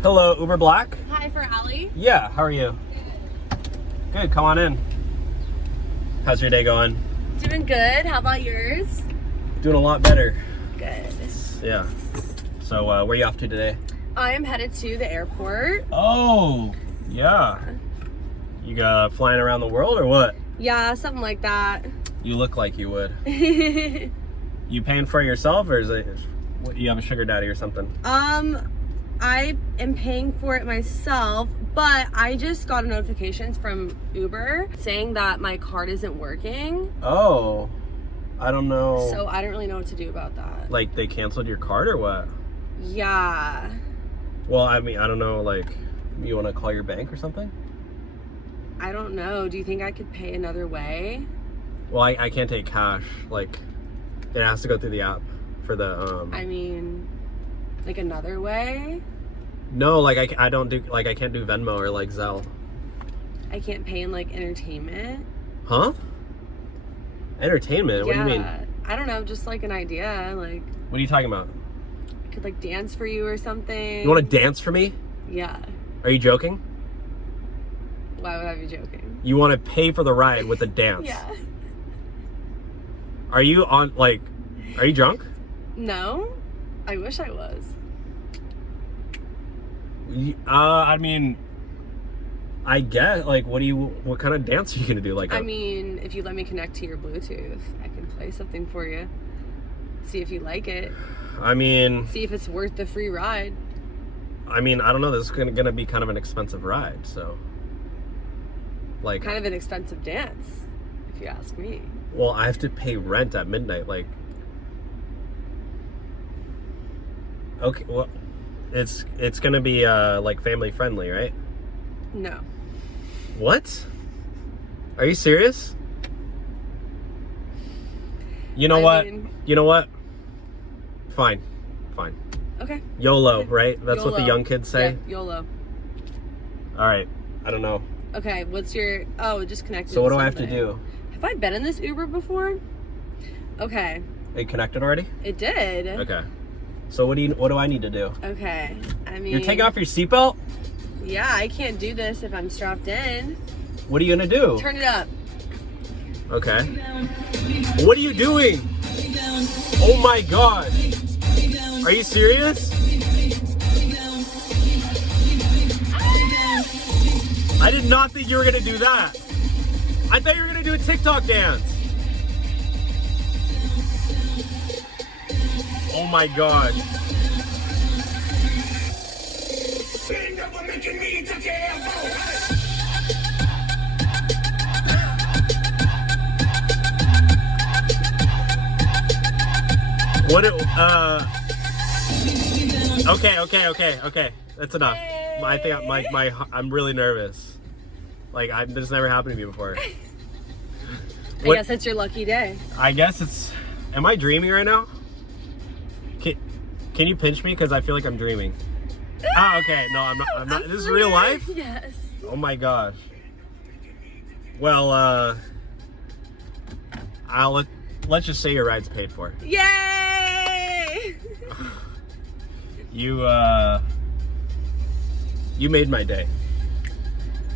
Hello, Uber Black. Hi, for Allie. Yeah, how are you? Good, come on in. How's your day going? Doing good. How about yours? Doing a lot better. Good. Yeah. So, where are you off to today? I am headed to the airport. Oh, yeah. You flying around the world or what? Yeah, something like that. You look like you would. You paying for it yourself, or is it you have a sugar daddy or something? I am paying for it myself, but I just got a notification from Uber saying that my card isn't working. Oh, I don't know. So I don't really know what to do about that. Like, they canceled your card or what? Yeah. Well, I mean, I don't know, like, you want to call your bank or something? I don't know. Do you think I could pay another way? Well, I can't take cash. Like, it has to go through the app for the, I mean, like another way? No, like, I don't do, like, I can't do Venmo or, like, Zelle. I can't pay in, like, entertainment? Huh? Entertainment? What do you mean? I don't know, just, like, an idea, like... What are you talking about? I could, like, dance for you or something. You want to dance for me? Yeah. Are you joking? Why would I be joking? You want to pay for the ride with a dance? Yeah. Are you on, like, are you drunk? No? I wish I was. I mean, I guess, like, what kind of dance are you gonna do? Like, I mean, if you let me connect to your Bluetooth, I can play something for you. See if you like it. I mean... See if it's worth the free ride. I mean, I don't know, this is gonna be kind of an expensive ride, so... Like... Kind of an expensive dance, if you ask me. Well, I have to pay rent at midnight, like... Okay, well... It's gonna be, like, family friendly, right? No. What? Are you serious? You know You know what? Fine. Okay. YOLO, right? That's YOLO. what the young kids say? Yeah, YOLO. Alright, I don't know. Okay, what's your... Oh, it just connected. So what do I have to do? Have I been in this Uber before? Okay. It connected already? It did. Okay. So what do I need to do? Okay. I mean... You're taking off your seatbelt? Yeah, I can't do this if I'm strapped in. What are you gonna do? Turn it up. Okay. What are you doing? Oh my god. Are you serious? I did not think you were gonna do that. I thought you were gonna do a TikTok dance. Oh my god. What okay. That's enough. Yay. I think I'm really nervous. Like, this never happened to me before. I guess it's your lucky day. I guess it's... Am I dreaming right now? Can you pinch me? Because I feel like I'm dreaming. Ah, okay. No, I'm not. This is real life? Yes. Oh my gosh. Well, let's just say your ride's paid for. Yay! You made my day.